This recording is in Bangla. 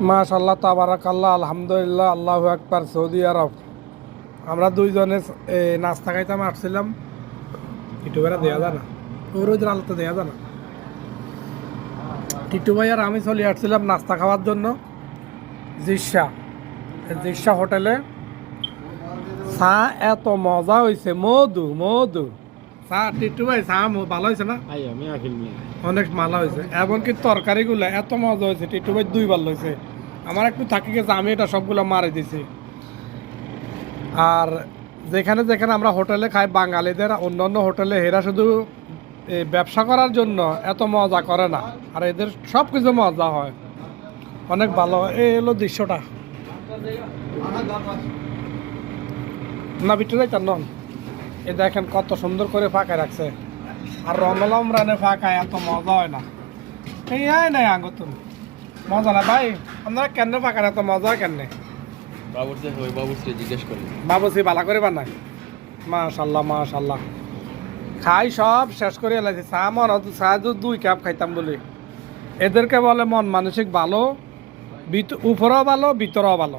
মাশাআল্লাহ তাবারাকাল্লাহ আলহামদুলিল্লাহ আল্লাহু আকবার। সৌদি আরব আমরা দুইজনে নাস্তা খাইতাম আসছিলাম। টিটু ভাইরা দেয়া যায় না, ওর ওই আলোতে দেয়া যায় না। টিটু ভাই আর আমি চলে আসছিলাম নাস্তা খাওয়ার জন্য জিসা জিসা হোটেলে। চা এত মজা হয়েছে, মধু মধু চা। টিটু ভাই চা ভালো হয়েছে না? অনেক ভালো হয়েছে, এমনকি তরকারিগুলো এত মজা হয়েছে। টিটু ভাই দুইবার লইছে, আমার একটু থাকি গেছে, আমি এটা সবগুলো মারি দিছি। আর যেখানে যেখানে আমরা হোটেলে খাই বাঙালিদের, অন্য অন্য হোটেলে এরা শুধু ব্যবসা করার জন্য এত মজা করে না, আর এদের সব কিছু মজা হয়, অনেক ভালো। এই হলো দৃশ্যটা না ভিতরে যাইতাম নন। এই দেখেন কত সুন্দর করে ফাঁকা রাখছে, আর রমলম রানে ফাঁকা এত মজা হয় না। এই আয় নাই আগতুন মজা না ভাই, আপনারা কেন ফাঁকা এত মজা হয় কেন? বাবুসি বালা করে বানায়। মাশাল্লাহ মাশাল্লাহ, খাই সব শেষ করে এলাইছি। চা মন চা যদি 2 কাপ খাইতাম বলি। এদেরকে বলে মন মানসিক ভালো, উপরেও ভালো ভিতরেও ভালো।